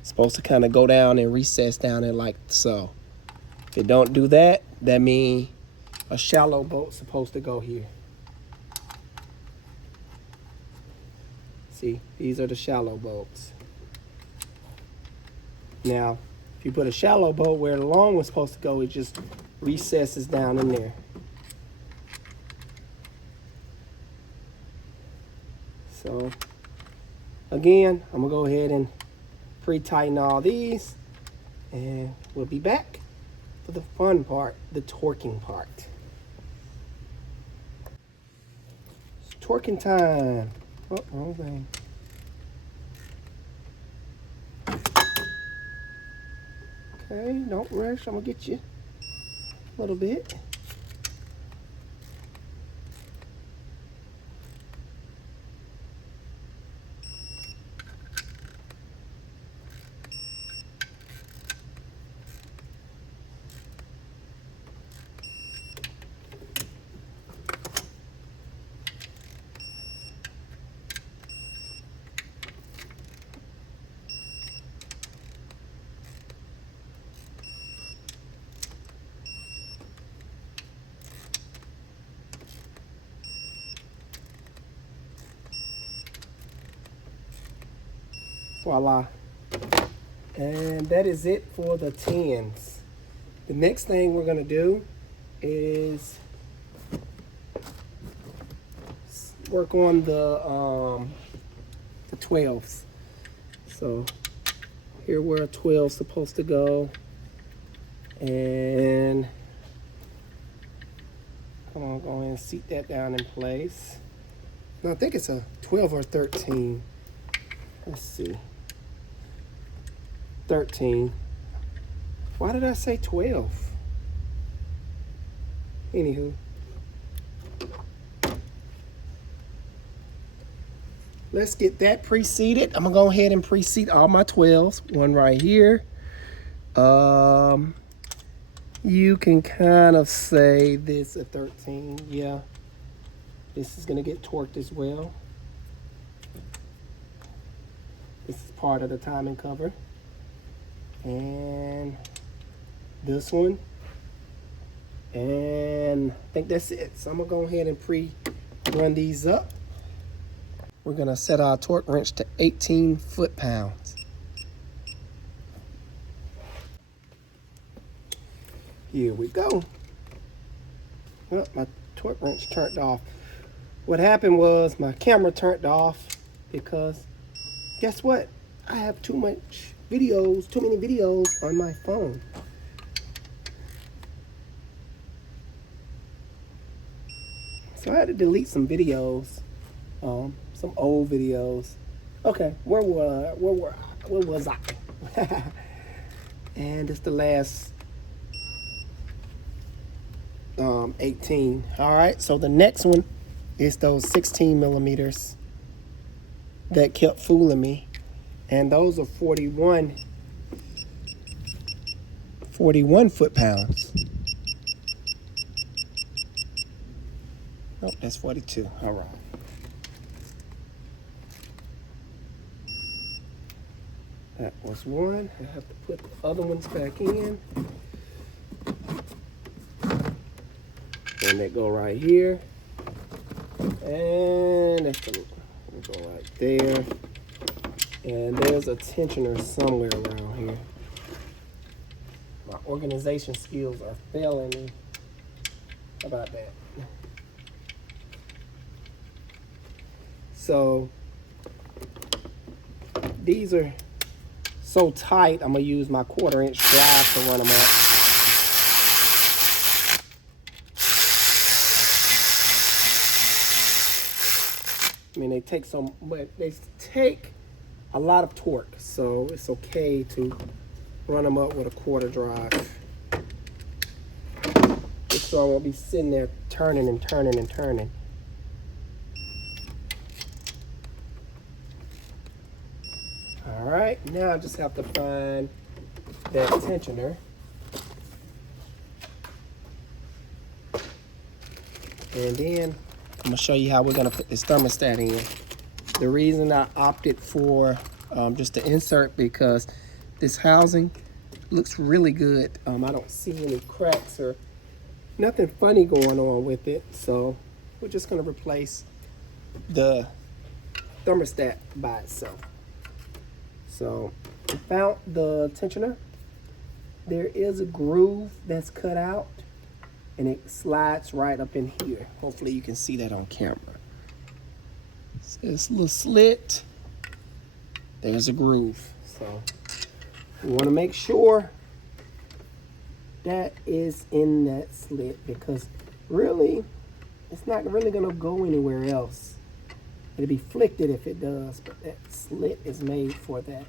It's supposed to kind of go down and recess down there like so. If it don't do that, that means a shallow boat's supposed to go here. See, these are the shallow boats. Now, if you put a shallow boat where the long one's supposed to go, it just recesses down in there. So, again, I'm gonna go ahead and pre-tighten all these, and we'll be back for the fun part, the torquing part. It's torquing time. Oh, wrong thing. Okay, don't rush. I'm gonna get you a little bit. Voila. And that is it for the 10s. The next thing we're gonna do is work on the 12s. So here where a 12's supposed to go. And come on, go ahead and seat that down in place. No, I think it's a 12 or 13. Let's see. 13. Why did I say 12? Anywho. Let's get that pre-seated. I'm gonna go ahead and pre-seat all my 12s. One right here. You can kind of say this a 13. Yeah. This is gonna get torqued as well. This is part of the timing cover. And this one. And I think that's it. So I'm gonna go ahead and pre-run these up. We're gonna set our torque wrench to 18 foot-pounds. Here we go. Well, my torque wrench turned off. What happened was my camera turned off because guess what? I have too many videos on my phone. So I had to delete some videos, some old videos. Okay, where was I? And it's the last 18. All right, so the next one is those 16 millimeters that kept fooling me. And those are 41 foot-pounds. Nope, that's 42. All right. That was one. I have to put the other ones back in. And they go right here. And that's gonna go right there. And there's a tensioner somewhere around here. My organization skills are failing me. How about that? So these are so tight, I'm gonna use my 1/4-inch drive to run them up. I mean, they take a lot of torque, so it's okay to run them up with a 1/4 drive. Just so I won't be sitting there turning and turning and turning. All right, now I just have to find that tensioner. And then I'm gonna show you how we're gonna put this thermostat in. The reason I opted for just the insert because this housing looks really good. I don't see any cracks or nothing funny going on with it. So we're just gonna replace the thermostat by itself. So I found the tensioner. There is a groove that's cut out and it slides right up in here. Hopefully you can see that on camera. So this little slit, there's a groove. So we want to make sure that is in that slit, because really it's not really going to go anywhere else. It'll be flicked if it does, but that slit is made for that.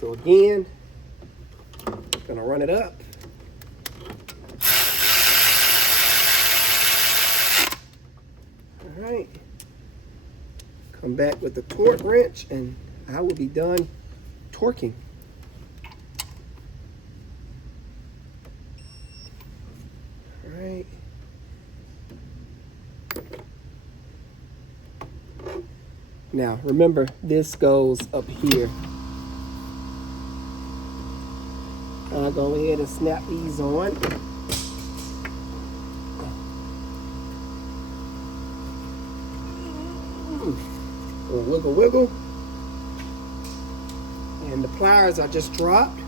So again, gonna run it up. All right. Come back with the torque wrench and I will be done torquing. All right. Now remember, this goes up here. I'll go ahead and snap these on. A wiggle, wiggle. And the pliers I just dropped.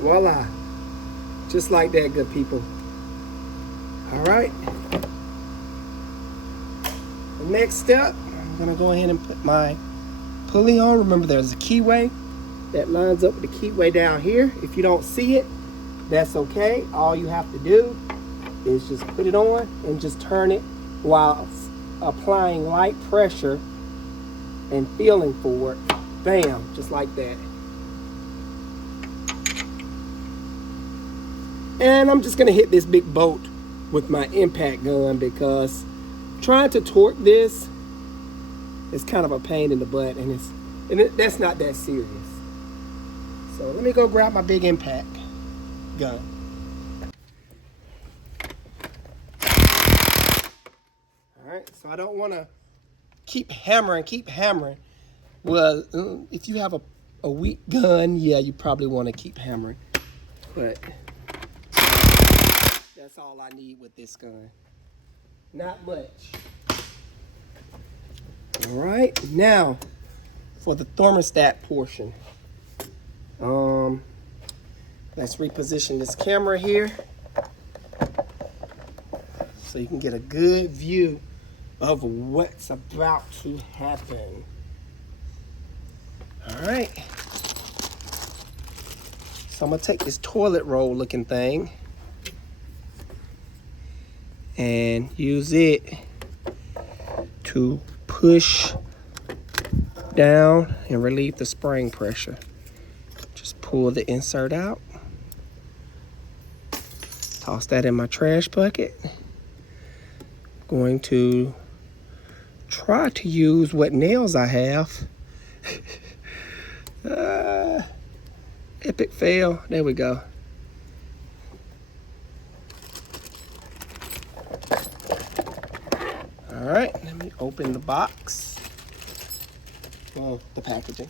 Voila, just like that, good people. All right, the next step, I'm gonna go ahead and put my pulley on. Remember, there's a keyway that lines up with the keyway down here. If you don't see it, that's okay. All you have to do is just put it on and just turn it while applying light pressure and feeling for it. Bam, just like that. And I'm just gonna hit this big bolt with my impact gun, because trying to torque this is kind of a pain in the butt, and that's not that serious. So let me go grab my big impact gun. All right, so I don't wanna keep hammering. Well, if you have a weak gun, yeah, you probably wanna keep hammering, but that's all I need with this gun. Not much. All right, now for the thermostat portion. Let's reposition this camera here so you can get a good view of what's about to happen. All right. So I'm gonna take this toilet roll looking thing and use it to push down and relieve the spring pressure. Just pull the insert out. Toss that in my trash bucket. Going to try to use what nails I have. Epic fail. There we go. All right, let me open the box. Well, the packaging.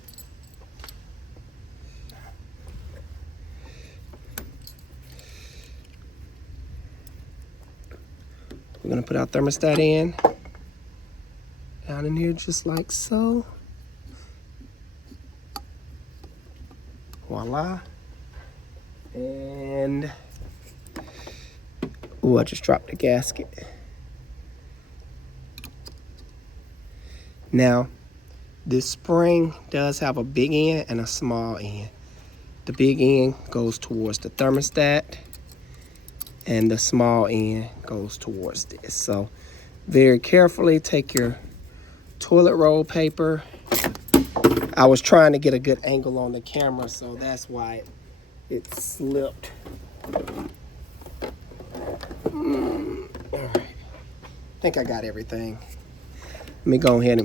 We're gonna put our thermostat in, down in here just like so. Voila. And, oh, I just dropped the gasket. Now, this spring does have a big end and a small end. The big end goes towards the thermostat and the small end goes towards this. So very carefully take your toilet roll paper. I was trying to get a good angle on the camera, so that's why it slipped. All right. I think I got everything. Let me go ahead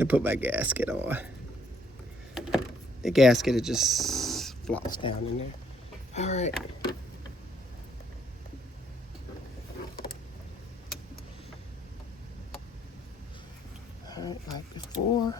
and put my gasket on. The gasket, it just flops down in there. All right. All right, like before.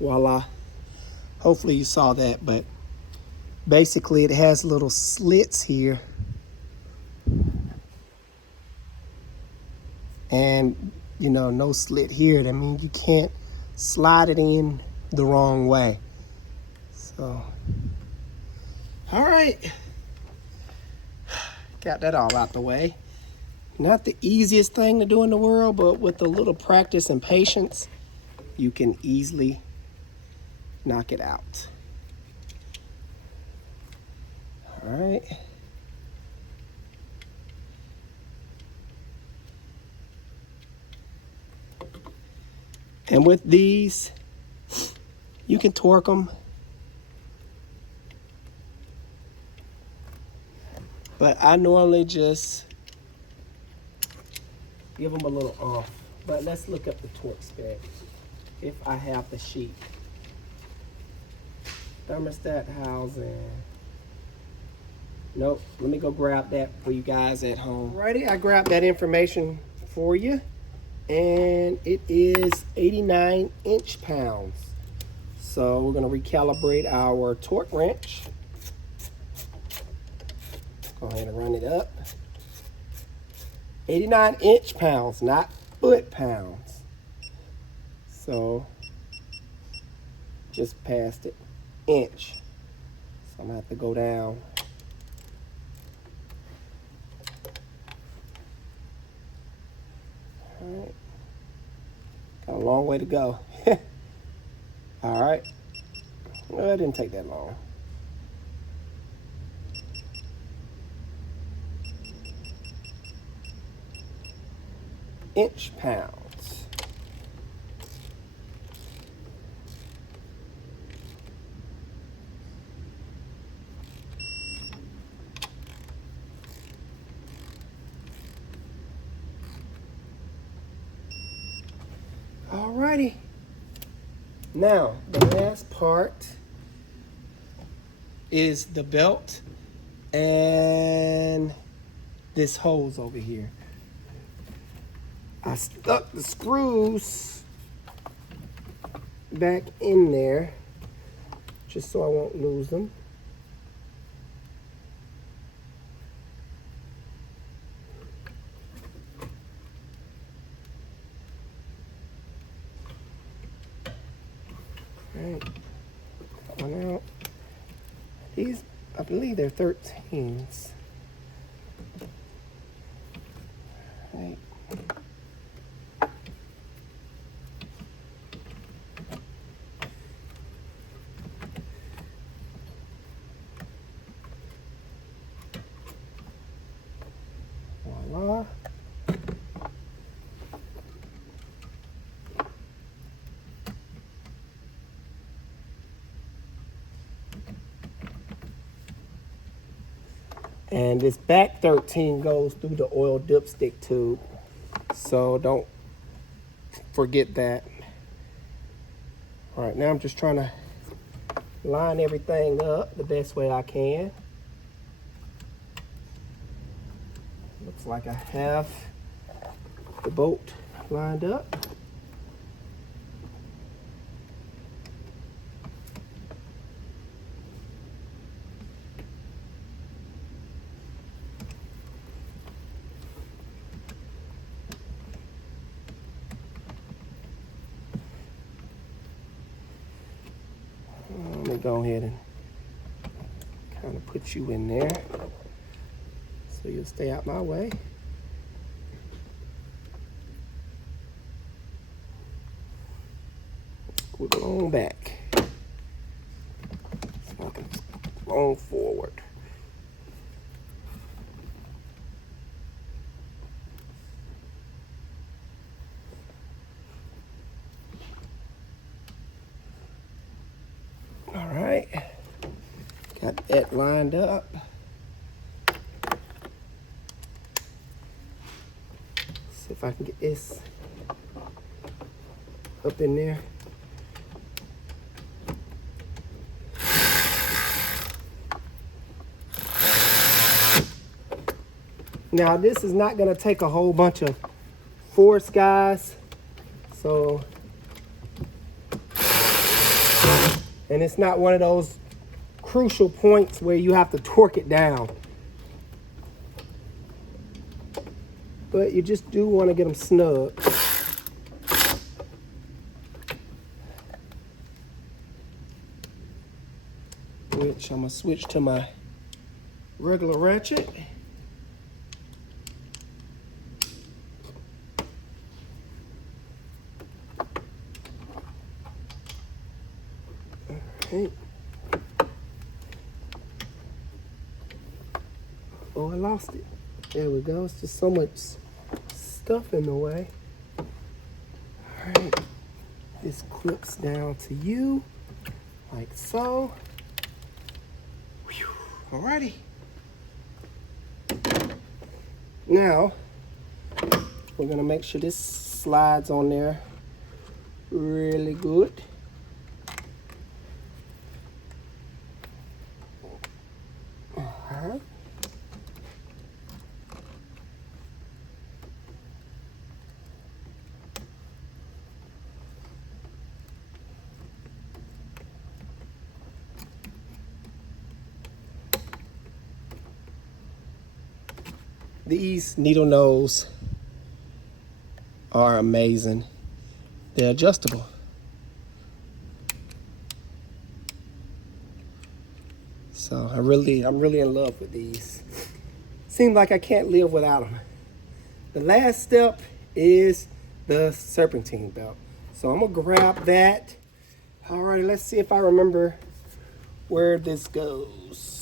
Voila. Hopefully you saw that, but basically it has little slits here. And, you know, no slit here. That means you can't slide it in the wrong way. So, all right. Got that all out the way. Not the easiest thing to do in the world, but with a little practice and patience, you can easily knock it out. All right. And with these, you can torque them. But I normally just give them a little off. But let's look up the torque spec if I have the sheet. Thermostat housing. Nope, let me go grab that for you guys at home. Alrighty, I grabbed that information for you. And it is 89 inch-pounds. So we're gonna recalibrate our torque wrench. Go ahead and run it up. 89 inch-pounds, not foot-pounds. So just past it, inch. So I'm gonna have to go down. All right. Got a long way to go. All right. Well, it didn't take that long. Inch-pounds. Alrighty. Now, the last part is the belt and this hose over here. I stuck the screws back in there just so I won't lose them. Right, one out. These, I believe they're 13s. Right. Voila. And this back 13 goes through the oil dipstick tube. So don't forget that. All right, now I'm just trying to line everything up the best way I can. Looks like I have the bolt lined up. Let me go ahead and kind of put you in there so you'll stay out my way. Wiggle on back. So I can roll forward. All right, got that lined up. See if I can get this up in there. Now this is not gonna take a whole bunch of force, guys. So, and it's not one of those crucial points where you have to torque it down. But you just do want to get them snug. Which I'm gonna switch to my regular ratchet. Okay. Oh, I lost it. There we go. It's just so much stuff in the way. All right. This clips down to you, like so. Whew. Alrighty. Now, we're gonna make sure this slides on there really good. These needle nose are amazing. They're adjustable. So I'm really in love with these. Seems like I can't live without them. The last step is the serpentine belt. So I'm gonna grab that. All right, let's see if I remember where this goes.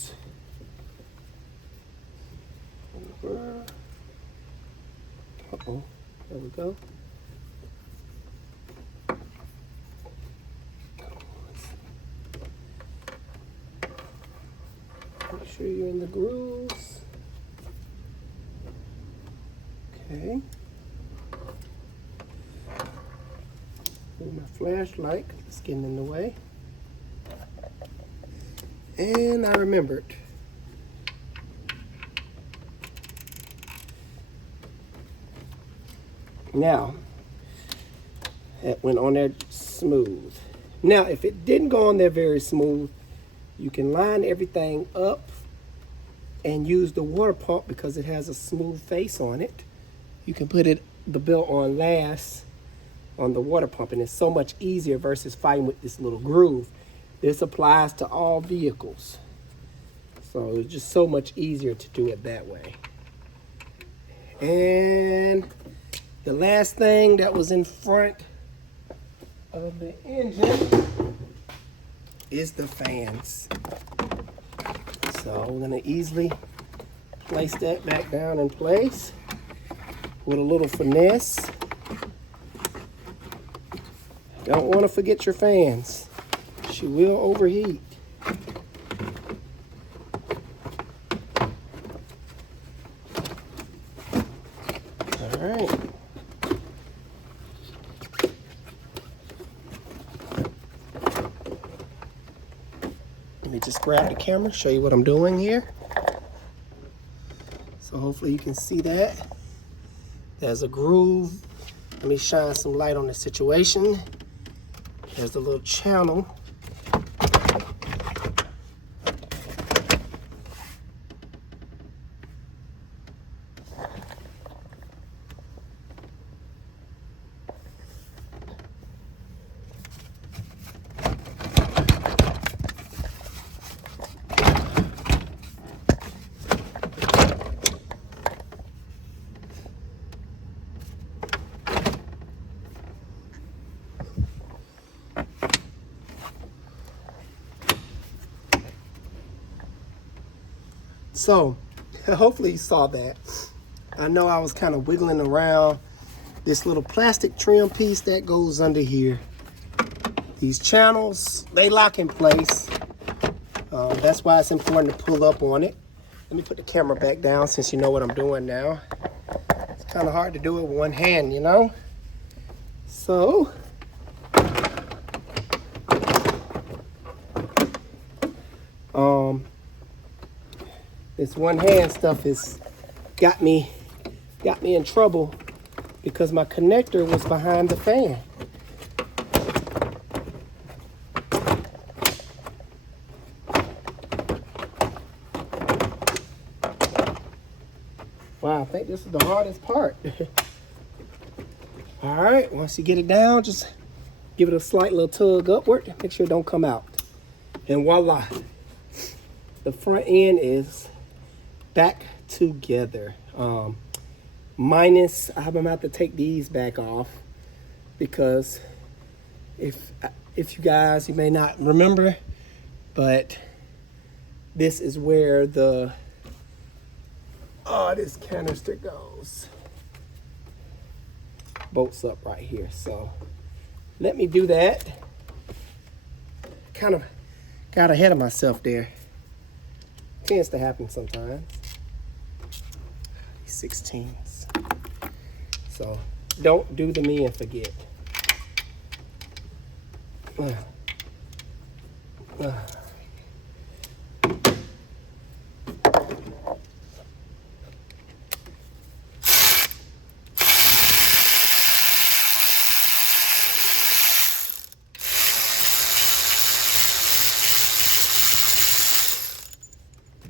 Uh-oh, there we go. Make sure you're in the grooves. Okay. Move my flashlight, it's getting in the way. And I remembered. Now, that went on there smooth. Now, if it didn't go on there very smooth, you can line everything up and use the water pump because it has a smooth face on it. You can put the belt on last on the water pump, and it's so much easier versus fighting with this little groove. This applies to all vehicles. So it's just so much easier to do it that way. And the last thing that was in front of the engine is the fans. So we're gonna easily place that back down in place with a little finesse. Don't want to forget your fans. She will overheat. All right. Let me just grab the camera, show you what I'm doing here. So hopefully you can see that. There's a groove. Let me shine some light on the situation. There's a little channel. So hopefully you saw that. I know I was kind of wiggling around this little plastic trim piece that goes under here. These channels, they lock in place. That's why it's important to pull up on it. Let me put the camera back down since you know what I'm doing now. It's kind of hard to do it with one hand, you know? So, this one hand stuff has got me in trouble because my connector was behind the fan. Wow, I think this is the hardest part. All right, once you get it down, just give it a slight little tug upward. Make sure it don't come out. And voila, the front end is back together. Minus, I'm about to take these back off because if you guys, you may not remember, but this is where the this canister goes. Bolts up right here. So let me do that. Kind of got ahead of myself there. Tends to happen sometimes. 16s. So don't do the me and forget.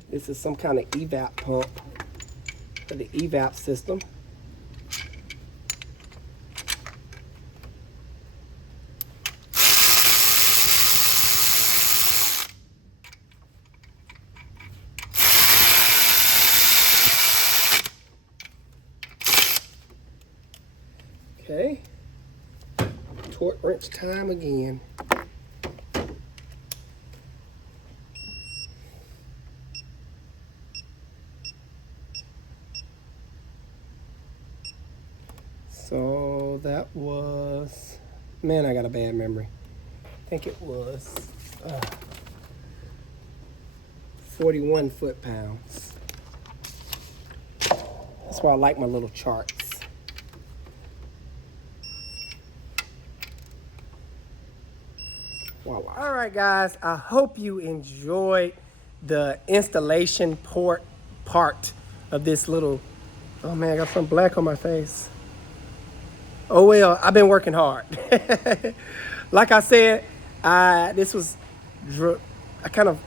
This is some kind of evap pump for the evap system. Okay, torque wrench time again. So that was, man, I got a bad memory. I think it was 41 foot-pounds. That's why I like my little charts. Voila. All right, guys, I hope you enjoyed the installation part of this little, oh man, I got some black on my face. Oh well, I've been working hard. Like I said, this was kind of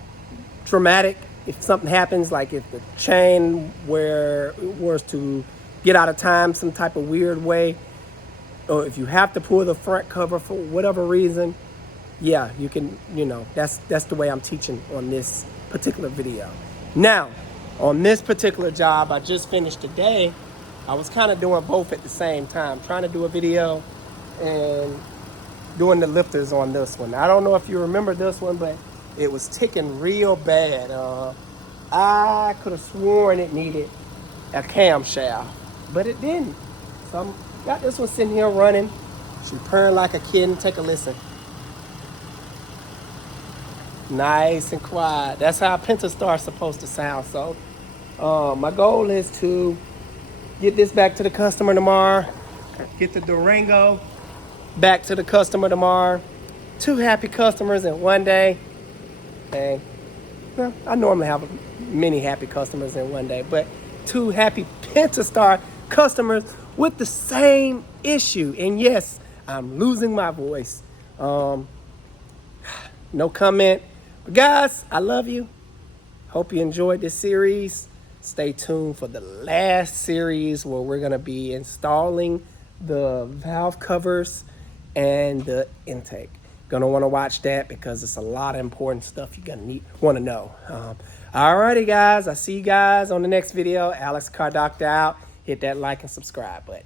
dramatic. If something happens, like if the chain was to get out of time some type of weird way, or if you have to pull the front cover for whatever reason, yeah, you can, you know, that's the way I'm teaching on this particular video. Now, on this particular job I just finished today, I was kind of doing both at the same time, trying to do a video and doing the lifters on this one. I don't know if you remember this one, but it was ticking real bad. I could have sworn it needed a camshaft, but it didn't. So I got this one sitting here running. She's purring like a kitten. Take a listen. Nice and quiet. That's how a Pentastar is supposed to sound. So my goal is to get this back to the customer tomorrow. Get the Durango back to the customer tomorrow. 2 happy customers in one day. And well, I normally have many happy customers in one day, but 2 happy Pentastar customers with the same issue. And yes, I'm losing my voice. No comment. But guys, I love you. Hope you enjoyed this series. Stay tuned for the last series where we're gonna be installing the valve covers and the intake. Gonna wanna watch that because it's a lot of important stuff you're gonna wanna know. Alrighty guys, I'll see you guys on the next video. Alex Car Doctor out. Hit that like and subscribe button.